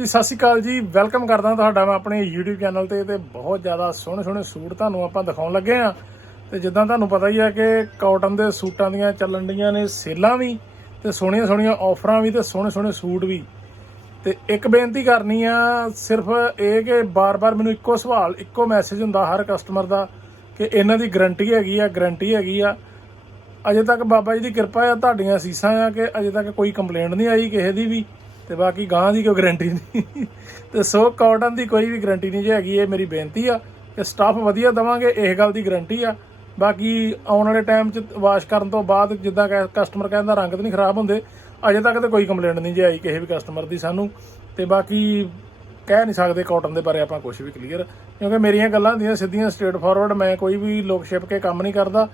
ਜੀ, ਸਤਿ ਸ਼੍ਰੀ ਅਕਾਲ ਜੀ। ਵੈਲਕਮ ਕਰਦਾ ਤੁਹਾਡਾ ਮੈਂ ਆਪਣੇ YouTube ਚੈਨਲ ਤੇ ਤੇ ਬਹੁਤ ਜ਼ਿਆਦਾ ਸੋਹਣੇ ਸੋਹਣੇ ਸੂਟ ਤੁਹਾਨੂੰ ਆਪਾਂ ਦਿਖਾਉਣ ਲੱਗੇ ਆ ਤੇ ਜਿੱਦਾਂ ਤੁਹਾਨੂੰ ਪਤਾ ਹੀ ਆ ਕਿ ਕਾਟਨ ਦੇ ਸੂਟਾਂ ਦੀਆਂ ਚੱਲਣ ਡੀਆਂ ਨੇ ਸੇਲਾਂ ਵੀ ਤੇ ਸੋਹਣੀਆਂ ਸੋਹਣੀਆਂ ਆਫਰਾਂ ਵੀ ਤੇ ਸੋਹਣੇ ਸੋਹਣੇ ਸੂਟ ਵੀ। ਤੇ ਇੱਕ ਬੇਨਤੀ ਕਰਨੀ ਆ, ਸਿਰਫ ਇਹ ਕਿ ਬਾਰ-ਬਾਰ ਮੈਨੂੰ ਇੱਕੋ ਸਵਾਲ, ਇੱਕੋ ਮੈਸੇਜ ਹੁੰਦਾ ਹਰ ਕਸਟਮਰ ਦਾ ਕਿ ਇਹਨਾਂ ਦੀ ਗਾਰੰਟੀ ਹੈਗੀ ਆ ਗਾਰੰਟੀ ਹੈਗੀ ਆ। ਅਜੇ ਤੱਕ ਬਾਬਾ ਜੀ ਦੀ ਕਿਰਪਾ ਆ, ਤੁਹਾਡੀਆਂ ਅਸੀਸਾਂ ਆ ਕਿ ਅਜੇ ਤੱਕ ਕੋਈ ਕੰਪਲੇਂਟ ਨਹੀਂ ਆਈ ਕਿਸੇ ਦੀ ਵੀ। ਤੇ ਬਾਕੀ ਗਾਂ ਦੀ ਕੋਈ ਗਾਰੰਟੀ ਨਹੀਂ। ਤੇ ਸੋ ਕਾਟਨ ਦੀ ਕੋਈ ਵੀ ਗਾਰੰਟੀ ਨਹੀਂ ਜੇ ਹੈਗੀ, ਇਹ ਮੇਰੀ ਬੇਨਤੀ ਆ। ਕਿ ਸਟਾਫ ਵਧੀਆ ਦਵਾਂਗੇ, ਇਹ ਗੱਲ ਦੀ ਗਾਰੰਟੀ ਆ। ਬਾਕੀ ਆਉਣ ਵਾਲੇ ਟਾਈਮ 'ਚ ਵਾਸ਼ ਕਰਨ ਤੋਂ ਬਾਅਦ ਜਿੱਦਾਂ ਕਸਟਮਰ ਕਹਿੰਦਾ ਰੰਗ ਤਾਂ ਨਹੀਂ ਖਰਾਬ ਹੁੰਦੇ, ਅਜੇ ਤੱਕ ਤਾਂ ਕੋਈ ਕੰਪਲੇਂਟ ਨਹੀਂ ਜੇ ਆਈ ਕਿਸੇ ਵੀ ਕਸਟਮਰ ਦੀ ਸਾਨੂੰ। ਤੇ ਬਾਕੀ ਕਹਿ ਨਹੀਂ ਸਕਦੇ ਕਾਟਨ ਦੇ ਬਾਰੇ ਆਪਾਂ ਕੁਝ ਵੀ ਕਲੀਅਰ ਕਿਉਂਕਿ ਮੇਰੀਆਂ ਗੱਲਾਂ ਹੁੰਦੀਆਂ ਸਿੱਧੀਆਂ ਸਟ੍ਰੇਟ ਫਾਰਵਰਡ ਮੈਂ ਕੋਈ ਵੀ ਲੋਕ ਛਿਪ ਕੇ ਕੰਮ ਨਹੀਂ ਕਰਦਾ।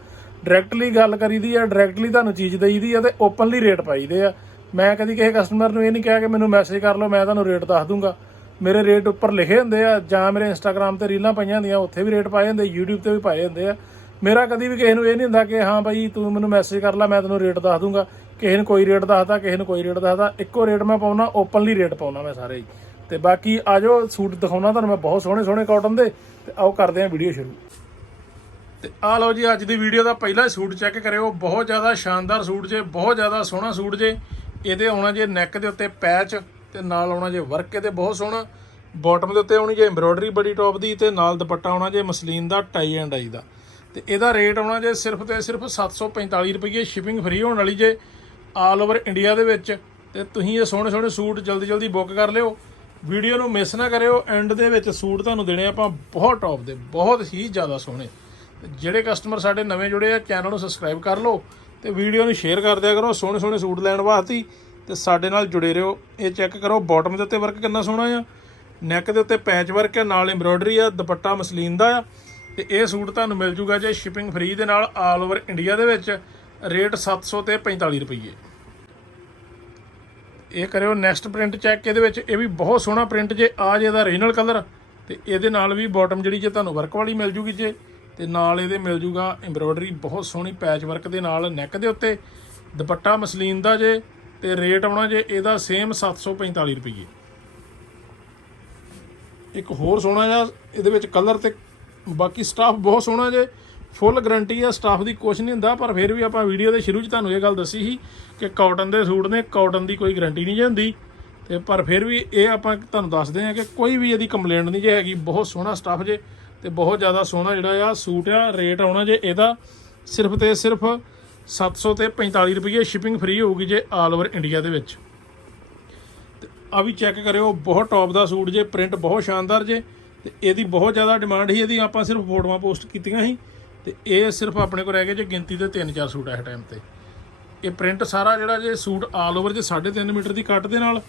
ਡਾਇਰੈਕਟਲੀ ਗੱਲ ਕਰੀਦੀ ਆ ਡਾਇਰੈਕਟਲੀ ਤੁਹਾਨੂੰ ਚੀਜ਼ ਦੇਈਦੀ ਆ ਤੇ ਓਪਨਲੀ ਰੇਟ ਪਾਈਦੇ ਆ। ਮੈਂ ਕਦੀ ਕਿਸੇ ਕਸਟਮਰ ਨੂੰ ਇਹ ਨਹੀਂ ਕਿਹਾ ਕਿ ਮੈਨੂੰ ਮੈਸੇਜ ਕਰ ਲਓ, ਮੈਂ ਤੁਹਾਨੂੰ ਰੇਟ ਦੱਸ ਦੂੰਗਾ। ਮੇਰੇ ਰੇਟ ਉੱਪਰ ਲਿਖੇ ਹੁੰਦੇ ਆ, ਜਾਂ ਮੇਰੇ ਇੰਸਟਾਗ੍ਰam ਤੇ ਰੀਲਾਂ ਪਾਈਆਂ ਹੁੰਦੀਆਂ, ਉੱਥੇ ਵੀ ਰੇਟ ਪਾਏ ਹੁੰਦੇ, YouTube ਤੇ ਵੀ ਪਾਏ ਹੁੰਦੇ ਆ। ਮੇਰਾ ਕਦੀ ਵੀ ਕਿਸੇ ਨੂੰ ਇਹ ਨਹੀਂ ਹੁੰਦਾ ਕਿ ਹਾਂ ਬਾਈ ਤੂੰ ਮੈਨੂੰ ਮੈਸੇਜ ਕਰ ਲੈ, ਮੈਂ ਤੈਨੂੰ ਰੇਟ ਦੱਸ ਦੂੰਗਾ। ਕਿਸੇ ਨੂੰ ਕੋਈ ਰੇਟ ਦੱਸਦਾ, ਕਿਸੇ ਨੂੰ ਕੋਈ ਰੇਟ ਦੱਸਦਾ, ਇੱਕੋ ਰੇਟ ਮੈਂ ਪਾਉਣਾ ਓਪਨਲੀ ਰੇਟ ਪਾਉਣਾ ਮੈਂ ਸਾਰੇ ਹੀ। ਤੇ ਬਾਕੀ ਆਜੋ ਸੂਟ ਦਿਖਾਉਣਾ ਤੁਹਾਨੂੰ ਮੈਂ ਬਹੁਤ ਸੋਹਣੇ ਸੋਹਣੇ ਕਾਟਨ ਦੇ, ਤੇ ਆਓ ਕਰਦੇ ਹਾਂ ਵੀਡੀਓ ਸ਼ੁਰੂ। ਤੇ ਆ ਲਓ ਜੀ, ਅੱਜ ਦੀ ਵੀਡੀਓ ਦਾ ਪਹਿਲਾ ਸੂਟ ਚੈੱਕ ਕਰਿਓ, ਬਹੁਤ ਜ਼ਿਆਦਾ ਸ਼ਾਨਦਾਰ ਸੂਟ ਜੇ, ਬਹੁਤ ਜ਼ਿਆਦਾ ਸੋਹਣਾ ਸੂਟ ਜੇ। ਇਹਦੇ ਆਉਣਾ ਜੇ ਨੈਕ ਦੇ ਉੱਤੇ ਪੈਚ ਤੇ ਨਾਲ ਆਉਣਾ ਜੇ ਵਰਕ ਇਹਦੇ ਬਹੁਤ ਸੋਹਣਾ। ਬਾਟਮ ਦੇ ਉੱਤੇ ਆਉਣੀ ਜੇ ਐਮਬ੍ਰੋਇਡਰੀ ਬੜੀ ਟੌਪ ਦੀ ਤੇ ਨਾਲ ਦੁਪੱਟਾ ਆਉਣਾ ਜੇ muslin the tie and I ਦਾ। ਤੇ ਇਹਦਾ ਰੇਟ ਆਉਣਾ ਜੇ ਸਿਰਫ ਤੇ ਸਿਰਫ 745 ਰੁਪਏ ਸ਼ਿਪਿੰਗ ਫ੍ਰੀ ਹੋਣ ਵਾਲੀ ਜੇ ਆਲ ਓਵਰ ਇੰਡੀਆ ਦੇ ਵਿੱਚ। ਤੇ ਤੁਸੀਂ ਇਹ ਸੋਹਣੇ ਸੋਹਣੇ ਸੂਟ ਜਲਦੀ ਜਲਦੀ ਬੁੱਕ ਕਰ ਲਿਓ। ਵੀਡੀਓ ਨੂੰ ਮਿਸ ਨਾ ਕਰਿਓ। ਐਂਡ ਦੇ ਵਿੱਚ ਸੂਟ ਤੁਹਾਨੂੰ ਦੇਣੇ ਆਪਾਂ ਬਹੁਤ ਟੌਪ ਦੇ, ਬਹੁਤ ਹੀ ਜ਼ਿਆਦਾ ਸੋਹਣੇ। ਜਿਹੜੇ ਕਸਟਮਰ ਸਾਡੇ ਨਵੇਂ ਜੁੜੇ ਆ ਚੈਨਲ ਨੂੰ ਸਬਸਕ੍ਰਾਈਬ ਕਰ ਲਓ। ਤੇ ਵੀਡੀਓ ਨੂੰ ਸ਼ੇਅਰ ਕਰ ਦਿਆ ਕਰੋ, ਸੋਹਣੇ ਸੋਹਣੇ ਸੂਟ ਲੈਣ ਵਾਸਤੇ ਤੇ ਸਾਡੇ ਨਾਲ ਜੁੜੇ ਰਹੋ। ਇਹ ਚੈੱਕ ਕਰੋ ਬਾਟਮ ਦੇ ਉੱਤੇ ਵਰਕ ਕਿੰਨਾ ਸੋਹਣਾ ਆ। ਨੈਕ ਦੇ ਉੱਤੇ ਪੈਚ ਵਰਕ ਹੈ ਨਾਲ ਐਮਬ੍ਰੋਇਡਰੀ ਆ, ਦੁਪੱਟਾ ਮਸਲੀਨ ਦਾ ਆ। ਤੇ ਇਹ ਸੂਟ ਤੁਹਾਨੂੰ ਮਿਲ ਜੂਗਾ ਜੇ ਸ਼ਿਪਿੰਗ ਫ੍ਰੀ ਦੇ ਨਾਲ ਆਲ ਓਵਰ ਇੰਡੀਆ ਦੇ ਵਿੱਚ। ਰੇਟ 700 ਤੇ 45 ਰੁਪਏ ਇਹ ਕਰਿਓ ਨੈਕਸਟ ਪ੍ਰਿੰਟ ਚੈੱਕ ਇਹਦੇ ਵਿੱਚ ਇਹ ਵੀ ਬਹੁਤ ਸੋਹਣਾ ਪ੍ਰਿੰਟ ਜੇ, ਆ ਜੇ ਇਹਦਾ ਰੀਜਨਲ ਕਲਰ ਤੇ ਇਹਦੇ ਨਾਲ ਵੀ ਬਾਟਮ ਜਿਹੜੀ ਜੇ ਤੁਹਾਨੂੰ ਵਰਕ ਵਾਲੀ ਮਿਲ ਜੂਗੀ ਜੇ। ਤੇ ਨਾਲ ਇਹਦੇ ਮਿਲ ਜੂਗਾ ਐਮਬ੍ਰੋਇਡਰੀ ਬਹੁਤ ਸੋਹਣੀ ਪੈਚ ਵਰਕ ਦੇ ਨਾਲ ਨੈਕ ਦੇ ਉੱਤੇ। ਦੁਪੱਟਾ ਮਸਲੀਨ ਦਾ ਜੇ ਤੇ ਰੇਟ ਆਉਣਾ ਜੇ ਇਹਦਾ ਸੇਮ 745 ਰੁਪਏ ਇੱਕ ਹੋਰ ਸੋਹਣਾ ਜਿਹਾ, ਇਹਦੇ ਵਿੱਚ ਕਲਰ ਤੇ ਬਾਕੀ ਸਟਾਫ ਬਹੁਤ ਸੋਹਣਾ ਜੇ। ਫੁੱਲ ਗਰੰਟੀ ਆ ਸਟਾਫ ਦੀ ਕੁਝ ਨਹੀਂ ਹੁੰਦਾ, ਪਰ ਫਿਰ ਵੀ ਆਪਾਂ ਵੀਡੀਓ ਦੇ ਸ਼ੁਰੂ 'ਚ ਤੁਹਾਨੂੰ ਇਹ ਗੱਲ ਦੱਸੀ ਸੀ ਕਿ ਕਾਟਨ ਦੇ ਸੂਟ ਨੇ ਕਾਟਨ ਦੀ ਕੋਈ ਗਰੰਟੀ ਨਹੀਂ ਜੇ ਹੁੰਦੀ। ਤੇ ਪਰ ਫਿਰ ਵੀ ਇਹ ਆਪਾਂ ਤੁਹਾਨੂੰ ਦੱਸਦੇ ਹਾਂ ਕਿ ਕੋਈ ਵੀ ਇਹਦੀ ਕੰਪਲੇਂਟ ਨਹੀਂ ਜੇ ਹੈਗੀ, ਬਹੁਤ ਸੋਹਣਾ ਸਟਾਫ ਜੇ। ਤੇ ਬਹੁਤ ਜ਼ਿਆਦਾ ਸੋਹਣਾ ਜਿਹੜਾ ਆ ਸੂਟ ਆ, ਰੇਟ ਆਉਣਾ ਜੇ ਇਹਦਾ ਸਿਰਫ ਤੇ ਸਿਰਫ 700 ਤੇ 45 ਰੁਪਏ ਸ਼ਿਪਿੰਗ ਫ੍ਰੀ ਹੋਊਗੀ ਜੇ ਆਲ ਓਵਰ ਇੰਡੀਆ ਦੇ ਵਿੱਚ। ਆ ਵੀ ਚੈੱਕ ਕਰਿਓ, ਬਹੁਤ ਟੌਪ ਦਾ ਸੂਟ ਜੇ ਪ੍ਰਿੰਟ ਬਹੁਤ ਸ਼ਾਨਦਾਰ ਜੇ, ਤੇ ਇਹਦੀ ਬਹੁਤ ਜ਼ਿਆਦਾ ਡਿਮਾਂਡ ਸੀ, ਇਹਦੀ ਆਪਾਂ ਸਿਰਫ ਫੋਟੋਆਂ ਪੋਸਟ ਕੀਤੀਆਂ ਸੀ, ਤੇ ਇਹ ਸਿਰਫ ਆਪਣੇ ਕੋਲ ਰਹਿ ਗਏ ਜੇ ਗਿਣਤੀ ਦੇ 3-4 ਸੂਟ ਆ ਇਸ ਟਾਈਮ ਤੇ। ਇਹ ਪ੍ਰਿੰਟ ਸਾਰਾ ਜਿਹੜਾ ਜੇ ਸੂਟ ਆਲ ਓਵਰ ਜੇ 3.5 ਮੀਟਰ ਦੀ ਕੱਟ ਦੇ ਨਾਲ,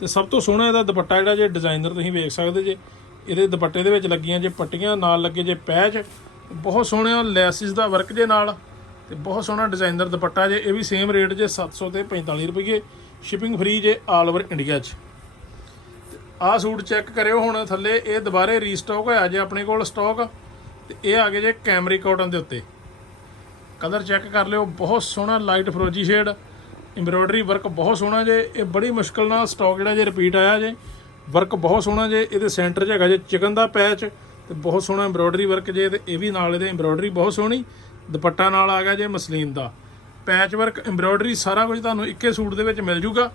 ਤੇ ਸਭ ਤੋਂ ਸੋਹਣਾ ਇਹਦਾ ਦੁਪੱਟਾ ਜਿਹੜਾ ਜੇ ਡਿਜ਼ਾਈਨਰ ਤੁਸੀਂ ਵੇਖ ਸਕਦੇ ਜੇ ਇਹਦੇ ਦੁਪੱਟੇ ਦੇ ਵਿੱਚ ਲੱਗੀਆਂ ਜੇ ਪੱਟੀਆਂ, ਨਾਲ ਲੱਗੇ ਜੇ ਪੈਚ। ਬਹੁਤ ਸੋਹਣਾ ਲੈਸਿਸ ਦਾ ਵਰਕ ਜੇ ਨਾਲ ਤੇ ਬਹੁਤ ਸੋਹਣਾ ਡਿਜ਼ਾਈਨਰ ਦੁਪੱਟਾ ਜੇ। ਇਹ ਵੀ ਸੇਮ ਰੇਟ ਜੇ 700 ਤੇ 45 ਰੁਪਏ। ਸ਼ਿਪਿੰਗ ਫ੍ਰੀ ਜੇ ਆਲ ਓਵਰ ਇੰਡੀਆ 'ਚ। ਆਹ ਸੂਟ ਚੈੱਕ ਕਰਿਓ ਹੁਣ ਥੱਲੇ। ਇਹ ਦੁਬਾਰੇ ਰੀਸਟਾਕ ਹੋਇਆ ਜੇ ਆਪਣੇ ਕੋਲ ਸਟਾਕ ਤੇ ਇਹ ਆ ਗਏ ਜੇ ਕੈਮਰੀ ਕਾਟਨ ਦੇ ਉੱਤੇ। ਕਲਰ ਚੈੱਕ ਕਰ ਲਿਓ। ਬਹੁਤ ਸੋਹਣਾ ਲਾਈਟ ਫਰੋਜੀ ਸ਼ੇਡ ਐਮਬ੍ਰੋਇਡਰੀ ਵਰਕ ਬਹੁਤ ਸੋਹਣਾ ਜੇ। ਇਹ ਬੜੀ ਮੁਸ਼ਕਲ ਨਾਲ ਸਟਾਕ ਜਿਹੜਾ ਜੇ ਰਿਪੀਟ ਆਇਆ ਜੇ। ਵਰਕ ਬਹੁਤ ਸੋਹਣਾ ਜੇ, ਇਹਦੇ ਸੈਂਟਰ 'ਚ ਹੈਗਾ ਜੇ, ਚਿਕਨ ਦਾ ਪੈਚ, ਤੇ ਬਹੁਤ ਸੋਹਣਾ ਐਮਬ੍ਰੋਇਡਰੀ ਵਰਕ ਜੇ, ਤੇ ਇਹ ਵੀ ਨਾਲ ਇਹਦੇ ਐਮਬ੍ਰੋਇਡਰੀ ਬਹੁਤ ਸੋਹਣੀ। ਦੁਪੱਟਾ ਨਾਲ ਆ ਗਿਆ ਜੇ ਮਸਲੀਨ ਦਾ। ਪੈਚ ਵਰਕ ਐਮਬ੍ਰੋਇਡਰੀ ਸਾਰਾ ਕੁਝ ਤੁਹਾਨੂੰ ਇੱਕੇ ਸੂਟ ਦੇ ਵਿੱਚ ਮਿਲ ਜੂਗਾ।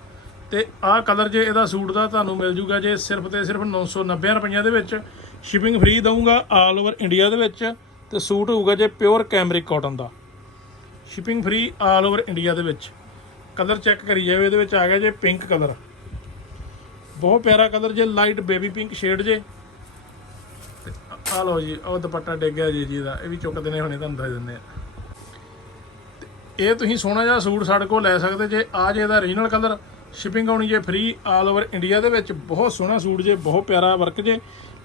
ਤੇ ਆਹ ਕਲਰ ਜੇ ਇਹਦਾ ਸੂਟ ਦਾ ਤੁਹਾਨੂੰ ਮਿਲ ਜੂਗਾ ਜੇ ਸਿਰਫ ਤੇ ਸਿਰਫ 990 ਰੁਪਈਆ ਦੇ ਵਿੱਚ। ਸ਼ਿਪਿੰਗ ਫ੍ਰੀ ਦਊਂਗਾ ਆਲ ਓਵਰ ਇੰਡੀਆ ਦੇ ਵਿੱਚ, ਤੇ ਸੂਟ ਹੋਊਗਾ ਜੇ ਪਿਓਰ ਕੈਮਰਿਕ ਕਾਟਨ ਦਾ। Shipping free all over India ਦੇ ਵਿੱਚ। ਕਲਰ ਚੈੱਕ ਕਰੀ ਜਾਓ ਇਹਦੇ ਵਿੱਚ ਆ ਗਿਆ ਜੇ ਪਿੰਕ ਕਲਰ ਬਹੁਤ ਪਿਆਰਾ ਕਲਰ ਜੇ ਲਾਈਟ ਬੇਬੀ ਪਿੰਕ ਸ਼ੇਡ ਜੇ। ਆ ਲਓ ਜੀ ਉਹ ਦੁਪੱਟਾ ਡਿੱਗ ਗਿਆ ਜੀ ਜੀ ਦਾ ਇਹ ਵੀ ਚੁੱਕਦੇ ਨੇ ਹੁਣੇ ਤੁਹਾਨੂੰ ਦੱਸ ਦਿੰਦੇ ਆ। ਇਹ ਤੁਸੀਂ ਸੋਹਣਾ ਜਿਹਾ ਸੂਟ ਸਾਡੇ ਕੋਲ ਲੈ ਸਕਦੇ ਜੇ ਆ ਜੇ ਇਹਦਾ ਰੀਜਨਲ ਕਲਰ ਸ਼ਿਪਿੰਗ ਆਉਣੀ ਜੇ ਫ੍ਰੀ ਆਲ ਓਵਰ ਇੰਡੀਆ ਦੇ ਵਿੱਚ ਬਹੁਤ ਸੋਹਣਾ ਸੂਟ ਜੇ ਬਹੁਤ ਪਿਆਰਾ ਵਰਕ ਜੇ।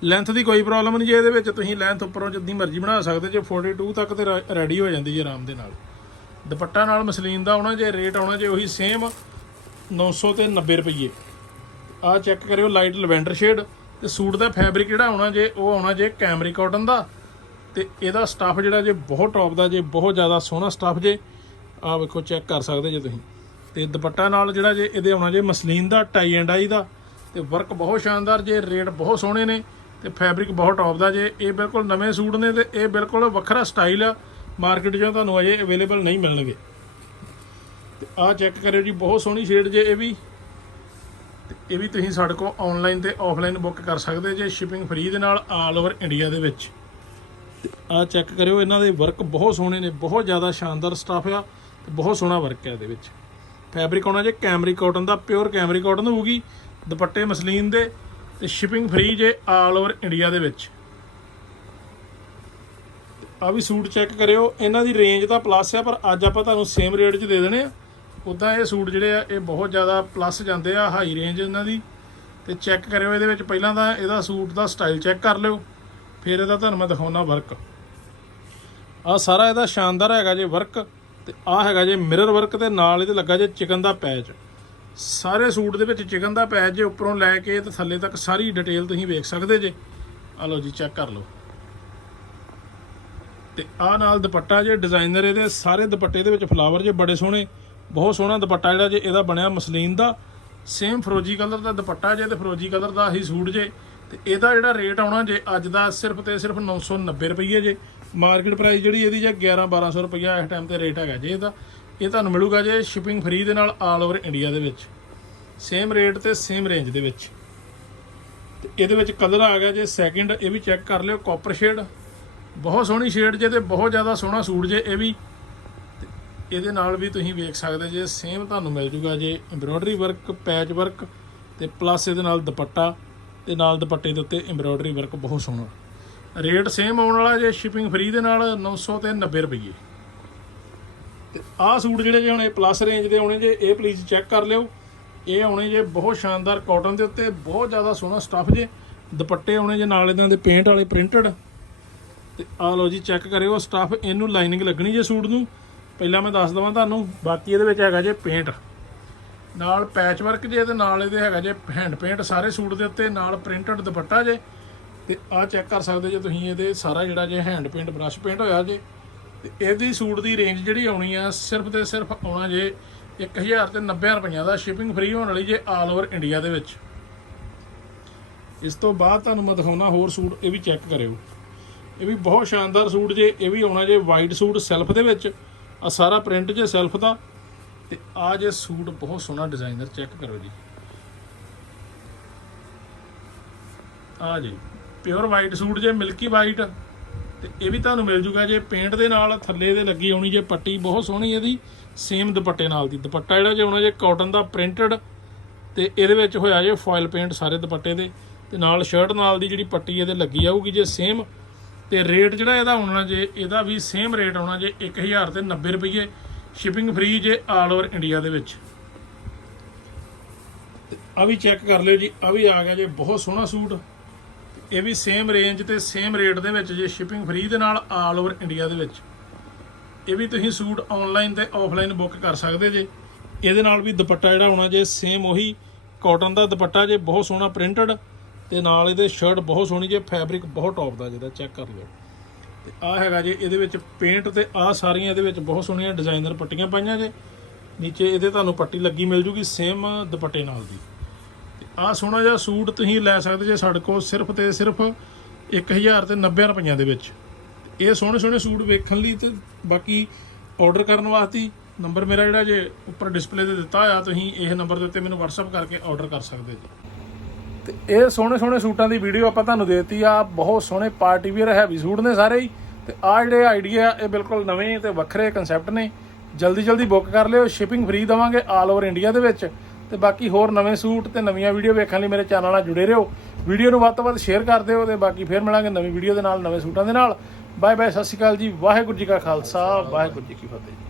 ਲੈਂਥ ਦੀ ਕੋਈ ਪ੍ਰੋਬਲਮ ਨਹੀਂ ਜੇ ਇਹਦੇ ਵਿੱਚ ਤੁਸੀਂ ਲੈਂਥ ਉੱਪਰੋਂ ਜਿੰਨੀ ਮਰਜ਼ੀ ਬਣਾ ਸਕਦੇ ਜੇ 42 ਤੱਕ ਤੇ ਰੈਡੀ ਹੋ ਜਾਂਦੀ ਜੇ ਆਰਾਮ ਦੇ ਨਾਲ। ਦੁਪੱਟਾ ਨਾਲ ਮਸਲੀਨ ਦਾ ਆਉਣਾ ਜੇ ਰੇਟ ਆਉਣਾ ਜੇ ਉਹੀ ਸੇਮ 900 ਤੇ 90 ਰੁਪਏ ਆਹ ਚੈੱਕ ਕਰਿਓ, ਲਾਈਟ ਲਵੈਂਡਰ ਸ਼ੇਡ। ਤੇ ਸੂਟ ਦਾ ਫੈਬਰਿਕ ਜਿਹੜਾ ਆਉਣਾ ਜੇ, ਉਹ ਆਉਣਾ ਜੇ ਕੈਮਰੀ ਕਾਟਨ ਦਾ। ਤੇ ਇਹਦਾ ਸਟਾਫ ਜਿਹੜਾ ਜੇ ਬਹੁਤ ਟੌਪ ਦਾ ਜੇ, ਬਹੁਤ ਜ਼ਿਆਦਾ ਸੋਹਣਾ ਸਟਾਫ ਜੇ। ਆਹ ਵੇਖੋ, ਚੈੱਕ ਕਰ ਸਕਦੇ ਜੇ ਤੁਸੀਂ। ਤੇ ਦੁਪੱਟਾ ਨਾਲ ਜਿਹੜਾ ਜੇ, ਇਹਦੇ ਆਉਣਾ ਜੇ muslin the, tie and I ਦਾ। ਤੇ ਵਰਕ ਬਹੁਤ ਸ਼ਾਨਦਾਰ ਜੇ, ਰੇਟ ਬਹੁਤ ਸੋਹਣੇ ਨੇ। ਤੇ ਫੈਬਰਿਕ ਬਹੁਤ ਟੌਪ ਦਾ ਜੇ। ਇਹ ਬਿਲਕੁਲ ਨਵੇਂ ਸੂਟ ਨੇ ਤੇ ਇਹ ਬਿਲਕੁਲ ਵੱਖਰਾ ਸਟਾਈਲ ਆ। ਮਾਰਕੀਟ 'ਚੋਂ ਤੁਹਾਨੂੰ ਅਜੇ ਅਵੇਲੇਬਲ ਨਹੀਂ ਮਿਲਣਗੇ। ਤੇ ਆਹ ਚੈੱਕ ਕਰਿਓ ਜੀ, ਬਹੁਤ ਸੋਹਣੀ ਸ਼ੇਡ ਜੇ ਇਹ ਵੀ। ਤੇ ਇਹ ਵੀ ਤੁਸੀਂ ਸਾਡੇ ਕੋਲ ਆਨਲਾਈਨ ਤੇ ਆਫਲਾਈਨ ਬੁੱਕ ਕਰ ਸਕਦੇ ਜੇ ਸ਼ਿਪਿੰਗ ਫ੍ਰੀ ਦੇ ਨਾਲ ਆਲ ਓਵਰ ਇੰਡੀਆ ਦੇ ਵਿੱਚ। ਆ ਚੈੱਕ ਕਰਿਓ, ਇਹਨਾਂ ਦੇ ਵਰਕ ਬਹੁਤ ਸੋਹਣੇ ਨੇ, ਬਹੁਤ ਜ਼ਿਆਦਾ ਸ਼ਾਨਦਾਰ ਸਟਾਫ ਆ ਤੇ ਬਹੁਤ ਸੋਹਣਾ ਵਰਕ ਹੈ ਇਹਦੇ ਵਿੱਚ। ਫੈਬਰਿਕ ਆਉਣਾ ਜੇ ਕੈਮਰੀ ਕਾਟਨ ਦਾ ਪਿਓਰ ਕੈਮਰੀ ਕਾਟਨ ਹੋਊਗੀ, ਦੁਪੱਟੇ ਮਸਲੀਨ ਦੇ ਤੇ ਸ਼ਿਪਿੰਗ ਫ੍ਰੀ ਜੇ ਆਲ ਓਵਰ ਇੰਡੀਆ ਦੇ ਵਿੱਚ। ਆ ਵੀ ਸੂਟ ਚੈੱਕ ਕਰਿਓ, ਇਹਨਾਂ ਦੀ ਰੇਂਜ ਤਾਂ ਪਲੱਸ ਆ, ਪਰ ਅੱਜ ਆਪਾਂ ਤੁਹਾਨੂੰ ਸੇਮ ਰੇਟ 'ਚ ਦੇ ਦੇਣੇ ਆ। ਉਦਾਂ ਇਹ ਸੂਟ ਜਿਹੜੇ ਆ, ਇਹ ਬਹੁਤ ਜ਼ਿਆਦਾ ਪਲੱਸ ਜਾਂਦੇ ਆ ਹਾਈ ਰੇਂਜ ਇਹਨਾਂ ਦੀ। ਤੇ ਚੈੱਕ ਕਰਿਓ ਇਹਦੇ ਵਿੱਚ, ਪਹਿਲਾਂ ਤਾਂ ਇਹਦਾ ਸੂਟ ਦਾ ਸਟਾਈਲ ਚੈੱਕ ਕਰ ਲਿਓ। ਫਿਰ ਇਹਦਾ ਤੁਹਾਨੂੰ ਮੈਂ ਦਿਖਾਉਣਾ ਵਰਕ ਆ ਸਾਰਾ ਇਹਦਾ ਸ਼ਾਨਦਾਰ ਹੈਗਾ ਜੇ ਵਰਕ ਤੇ ਆ ਹੈਗਾ ਜੇ ਮਿਰਰ ਵਰਕ ਤੇ ਨਾਲ ਇਹਦੇ ਲੱਗਾ ਜੇ ਚਿਕਨ ਦਾ ਪੈਚ ਸਾਰੇ ਸੂਟ ਦੇ ਵਿੱਚ ਚਿਕਨ ਦਾ ਪੈਚ ਜੇ ਉੱਪਰੋਂ ਲੈ ਕੇ ਤੇ ਥੱਲੇ ਤੱਕ ਸਾਰੀ ਡਿਟੇਲ ਤੁਸੀਂ ਵੇਖ ਸਕਦੇ ਜੇ। ਆ ਲਓ ਜੀ ਚੈੱਕ ਕਰ ਲਓ। ਤੇ ਆ ਨਾਲ ਦੁਪੱਟਾ ਜੇ ਡਿਜ਼ਾਈਨਰ ਇਹਦੇ, ਸਾਰੇ ਦੁਪੱਟੇ ਦੇ ਵਿੱਚ ਫਲਾਵਰ ਜੇ ਬੜੇ ਸੋਹਣੇ। ਬਹੁਤ ਸੋਹਣਾ ਦੁਪੱਟਾ ਜਿਹੜਾ ਜੇ ਇਹਦਾ ਬਣਿਆ ਮਸਲੀਨ ਦਾ ਸੇਮ ਫਰੋਜੀ ਕਲਰ ਦਾ ਦੁਪੱਟਾ ਜੇ ਤੇ ਫਰੋਜੀ ਕਲਰ ਦਾ ਹੀ ਸੂਟ ਜੇ, ਤੇ ਇਹਦਾ ਜਿਹੜਾ ਰੇਟ ਆਉਣਾ ਜੇ ਅੱਜ ਦਾ ਸਿਰਫ ਤੇ ਸਿਰਫ 990 ਰੁਪਏ ਜੇ। ਮਾਰਕੀਟ ਪ੍ਰਾਈਸ ਜਿਹੜੀ ਇਹਦੀ ਜੇ 11 1200 ਰੁਪਇਆ ਇਸ ਟਾਈਮ ਤੇ ਰੇਟ ਹੈਗਾ ਜੇ ਇਹਦਾ। ਇਹ ਤੁਹਾਨੂੰ ਮਿਲੂਗਾ ਜੇ ਸ਼ਿਪਿੰਗ ਫ੍ਰੀ ਦੇ ਨਾਲ ਆਲ ਓਵਰ ਇੰਡੀਆ ਦੇ ਵਿੱਚ। ਸੇਮ ਰੇਟ ਤੇ ਸੇਮ ਰੇਂਜ ਦੇ ਵਿੱਚ। ਤੇ ਇਹਦੇ ਵਿੱਚ ਕਲਰ ਆ ਗਿਆ ਜੇ ਸੈਕਿੰਡ ਇਹ ਵੀ ਚੈੱਕ ਕਰ ਲਿਓ ਕਾਪਰ ਸ਼ੇਡ ਬਹੁਤ ਸੋਹਣੀ ਸ਼ੇਡ ਜੇ ਤੇ ਬਹੁਤ ਜ਼ਿਆਦਾ ਸੋਹਣਾ ਸੂਟ ਜੇ, ਇਹ ਵੀ ਇਹਦੇ ਨਾਲ ਵੀ ਤੁਸੀਂ ਵੇਖ ਸਕਦੇ ਜੇ ਸੇਮ ਤੁਹਾਨੂੰ ਮਿਲ ਜੂਗਾ ਜੇ ਐਮਬ੍ਰੋਇਡਰੀ ਵਰਕ ਪੈਚ ਵਰਕ ਤੇ ਪਲੱਸ ਇਹਦੇ ਨਾਲ ਦੁਪੱਟਾ ਤੇ ਨਾਲ ਦੁਪੱਟੇ ਦੇ ਉੱਤੇ ਐਮਬ੍ਰੋਇਡਰੀ ਵਰਕ ਬਹੁਤ ਸੋਹਣਾ। ਰੇਟ ਸੇਮ ਆਉਣ ਵਾਲਾ ਜੇ ਸ਼ਿਪਿੰਗ ਫ੍ਰੀ ਦੇ ਨਾਲ 900 ਤੇ 90 ਰੁਪਏ ਤੇ ਆਹ ਸੂਟ ਜਿਹੜੇ ਜੇ ਹੁਣ ਇਹ ਪਲੱਸ ਰੇਂਜ ਦੇ ਆਉਣੇ ਜੇ, ਇਹ ਪਲੀਜ਼ ਚੈੱਕ ਕਰ ਲਿਓ। ਇਹ ਆਉਣੇ ਜੇ ਬਹੁਤ ਸ਼ਾਨਦਾਰ ਕਾਟਨ ਦੇ ਉੱਤੇ, ਬਹੁਤ ਜ਼ਿਆਦਾ ਸੋਹਣਾ ਸਟੱਫ ਜੇ। ਦੁਪੱਟੇ ਆਉਣੇ ਜੇ ਨਾਲ ਇਹਨਾਂ ਦੇ ਪੇਂਟ ਵਾਲੇ ਪ੍ਰਿੰਟਡ ਤੇ ਆ ਲਓ ਜੀ ਚੈੱਕ ਕਰਿਓ ਸਟੱਫ ਇਹਨੂੰ ਲਾਈਨਿੰਗ ਲੱਗਣੀ ਜੇ ਸੂਟ ਨੂੰ। ਪਹਿਲਾਂ ਮੈਂ ਦੱਸ ਦਵਾਂ ਤੁਹਾਨੂੰ, ਬਾਕੀ ਇਹਦੇ ਵਿੱਚ ਹੈਗਾ ਜੇ ਪੇਂਟ ਨਾਲ ਪੈਚ ਵਰਕ ਜੇ ਤੇ ਨਾਲ ਇਹਦੇ ਹੈਗਾ ਜੇ ਹੈਂਡ ਪੇਂਟ ਸਾਰੇ ਸੂਟ ਦੇ ਉੱਤੇ ਨਾਲ ਪ੍ਰਿੰਟਡ ਦੁਪੱਟਾ ਜੇ। ਤੇ ਆ ਚੈੱਕ ਕਰ ਸਕਦੇ ਜੇ ਤੁਸੀਂ ਇਹਦੇ ਸਾਰਾ ਜਿਹੜਾ ਜੇ ਹੈਂਡ ਪੇਂਟ ਬ੍ਰਸ਼ ਪੇਂਟ ਹੋਇਆ ਜੇ। ਤੇ ਇਹਦੀ ਸੂਟ ਦੀ ਰੇਂਜ ਜਿਹੜੀ ਆਉਣੀ ਆ, ਸਿਰਫ ਤੇ ਸਿਰਫ ਆਉਣਾ ਜੇ 1000 ਤੇ 90 ਰੁਪਈਆ ਦਾ ਸ਼ਿਪਿੰਗ ਫ੍ਰੀ ਹੋਣ ਵਾਲੀ ਜੇ ਆਲ ਓਵਰ ਇੰਡੀਆ ਦੇ ਵਿੱਚ। ਇਸ ਤੋਂ ਬਾਅਦ ਤੁਹਾਨੂੰ ਮੈਂ ਦਿਖਾਉਣਾ ਹੋਰ ਸੂਟ, ਇਹ ਵੀ ਚੈੱਕ ਕਰਿਓ। ਇਹ ਵੀ ਬਹੁਤ ਸ਼ਾਨਦਾਰ ਸੂਟ ਜੇ, ਇਹ ਵੀ ਆਉਣਾ ਜੇ ਵਾਈਟ ਸੂਟ ਸੈਲਫ ਦੇ ਵਿੱਚ। ਆ ਸਾਰਾ ਪ੍ਰਿੰਟ ਜੇ ਸੈਲਫ ਦਾ, ਤੇ ਆ ਜੇ ਸੂਟ ਬਹੁਤ ਸੋਹਣਾ ਡਿਜ਼ਾਈਨਰ ਚੈੱਕ ਕਰੋ ਜੀ। ਆ ਜੀ ਪਿਓਰ ਵਾਈਟ ਸੂਟ ਜੇ ਮਿਲਕੀ ਵਾਈਟ ਤੇ ਇਹ ਵੀ ਤੁਹਾਨੂੰ ਮਿਲ ਜੂਗਾ ਜੇ ਪੇਂਟ ਦੇ ਨਾਲ, ਥੱਲੇ ਦੇ ਲੱਗੀ ਆਉਣੀ ਜੇ ਪੱਟੀ ਬਹੁਤ ਸੋਹਣੀ ਇਹਦੀ ਸੇਮ ਦੁਪੱਟੇ ਨਾਲ ਦੀ। ਦੁਪੱਟਾ ਜਿਹੜਾ ਜੇ ਹੋਣਾ ਜੇ ਕਾਟਨ ਦਾ ਪ੍ਰਿੰਟਡ ਤੇ ਇਹਦੇ ਵਿੱਚ ਹੋਇਆ ਜੇ ਫੋਇਲ ਪੇਂਟ ਸਾਰੇ ਦੁਪੱਟੇ ਦੇ, ਤੇ ਨਾਲ ਸ਼ਰਟ ਨਾਲ ਦੀ ਜਿਹੜੀ ਪੱਟੀ ਇਹਦੇ ਲੱਗੀ ਆਊਗੀ ਜੇ ਸੇਮ ਤੇ ਰੇਟ ਜਿਹੜਾ ਇਹਦਾ ਹੋਣਾ ਜੇ, ਇਹਦਾ ਵੀ ਸੇਮ ਰੇਟ ਹੋਣਾ ਜੇ 1000 ਤੇ 90 ਰੁਪਏ ਸ਼ਿਪਿੰਗ ਫ੍ਰੀ ਜੇ ਆਲ ਓਵਰ ਇੰਡੀਆ ਦੇ ਵਿੱਚ। ਆ ਵੀ ਚੈੱਕ ਕਰ ਲਿਓ ਜੀ ਆ ਵੀ ਆ ਗਿਆ ਜੇ, ਬਹੁਤ ਸੋਹਣਾ ਸੂਟ। ਇਹ ਵੀ ਸੇਮ ਰੇਂਜ ਤੇ ਸੇਮ ਰੇਟ ਦੇ ਵਿੱਚ ਜੇ ਸ਼ਿਪਿੰਗ ਫ੍ਰੀ ਦੇ ਨਾਲ ਆਲ ਓਵਰ ਇੰਡੀਆ ਦੇ ਵਿੱਚ। ਇਹ ਵੀ ਤੁਸੀਂ ਸੂਟ ਆਨਲਾਈਨ ਤੇ ਆਫਲਾਈਨ ਬੁੱਕ ਕਰ ਸਕਦੇ ਜੇ। ਇਹਦੇ ਨਾਲ ਵੀ ਦੁਪੱਟਾ ਜਿਹੜਾ ਹੋਣਾ ਜੇ ਸੇਮ ਉਹੀ ਕਾਟਨ ਦਾ ਦੁਪੱਟਾ ਜੇ, ਬਹੁਤ ਸੋਹਣਾ ਪ੍ਰਿੰਟਡ ਤੇ ਨਾਲ ਇਹਦੇ ਸ਼ਰਟ ਬਹੁਤ ਸੋਹਣੀ ਜੇ ਫੈਬਰਿਕ ਬਹੁਤ ਟੌਪ ਦਾ ਜਿਹਦਾ ਚੈੱਕ ਕਰ ਲਿਓ। ਤੇ ਆ ਹੈਗਾ ਜੇ, ਇਹਦੇ ਵਿੱਚ ਪੇਂਟ ਤੇ ਆ ਸਾਰੀਆਂ ਇਹਦੇ ਵਿੱਚ ਬਹੁਤ ਸੋਹਣੀਆਂ ਡਿਜ਼ਾਈਨਰ ਪੱਟੀਆਂ ਪਾਈਆਂ ਜੇ। ਨੀਚੇ ਇਹਦੇ ਤੁਹਾਨੂੰ ਪੱਟੀ ਲੱਗੀ ਮਿਲ ਜੂਗੀ ਸੇਮ ਦੁਪੱਟੇ ਨਾਲ ਦੀ। ਆ ਸੋਹਣਾ ਜਿਹਾ ਸੂਟ ਤੁਸੀਂ ਲੈ ਸਕਦੇ ਜੇ ਸਾਡੇ ਕੋਲ ਸਿਰਫ ਤੇ ਸਿਰਫ 1000 ਤੇ 90 ਰੁਪਈਆਂ ਦੇ ਵਿੱਚ। ਇਹ ਸੋਹਣੇ ਸੋਹਣੇ ਸੂਟ ਵੇਖਣ ਲਈ ਤੇ ਬਾਕੀ ਆਰਡਰ ਕਰਨ ਵਾਸਤੇ ਨੰਬਰ ਮੇਰਾ ਜਿਹੜਾ ਜੇ ਉੱਪਰ ਡਿਸਪਲੇ ਤੇ ਦਿੱਤਾ ਹੋਇਆ, ਤੁਸੀਂ ਇਹ ਨੰਬਰ ਦੇ ਉੱਤੇ ਮੈਨੂੰ WhatsApp ਕਰਕੇ ਆਰਡਰ ਕਰ ਸਕਦੇ ਜੀ। ਤੇ ਇਹ ਸੋਹਣੇ ਸੋਹਣੇ ਸੂਟਾਂ ਦੀ ਵੀਡੀਓ ਆਪਾਂ ਤੁਹਾਨੂੰ ਦੇ ਦਿੱਤੀ ਆ। ਬਹੁਤ ਸੋਹਣੇ ਪਾਰਟੀ ਵੀਅਰ ਹੈਵੀ ਸੂਟ ਨੇ ਸਾਰੇ ਹੀ। ਤੇ ਆ ਜਿਹੜੇ ਆਈਡੀਆ ਇਹ ਬਿਲਕੁਲ ਨਵੇਂ ਤੇ ਵੱਖਰੇ ਕਨਸੈਪਟ ਨੇ। ਜਲਦੀ ਜਲਦੀ ਬੁੱਕ ਕਰ ਲਿਓ ਸ਼ਿਪਿੰਗ ਫ੍ਰੀ ਦਵਾਂਗੇ ਆਲ ਓਵਰ ਇੰਡੀਆ ਦੇ ਵਿੱਚ। ਤੇ ਬਾਕੀ ਹੋਰ ਨਵੇਂ ਸੂਟ ਤੇ ਨਵੀਆਂ ਵੀਡੀਓ ਵੇਖਣ ਲਈ ਮੇਰੇ ਚੈਨਲ ਨਾਲ ਜੁੜੇ ਰਹੋ। ਵੀਡੀਓ ਨੂੰ ਵੱਧ ਤੋਂ ਵੱਧ ਸ਼ੇਅਰ ਕਰ ਦਿਓ ਤੇ ਬਾਕੀ ਫੇਰ ਮਿਲਾਂਗੇ ਨਵੀਂ ਵੀਡੀਓ ਦੇ ਨਾਲ, ਨਵੇਂ ਸੂਟਾਂ ਦੇ ਨਾਲ। ਬਾਏ ਬਾਏ ਸਤਿ ਸ਼੍ਰੀ ਅਕਾਲ ਜੀ। ਵਾਹਿਗੁਰੂ ਜੀ ਕਾ ਖਾਲਸਾ, ਵਾਹਿਗੁਰੂ ਜੀ ਕੀ ਫਤਿਹ।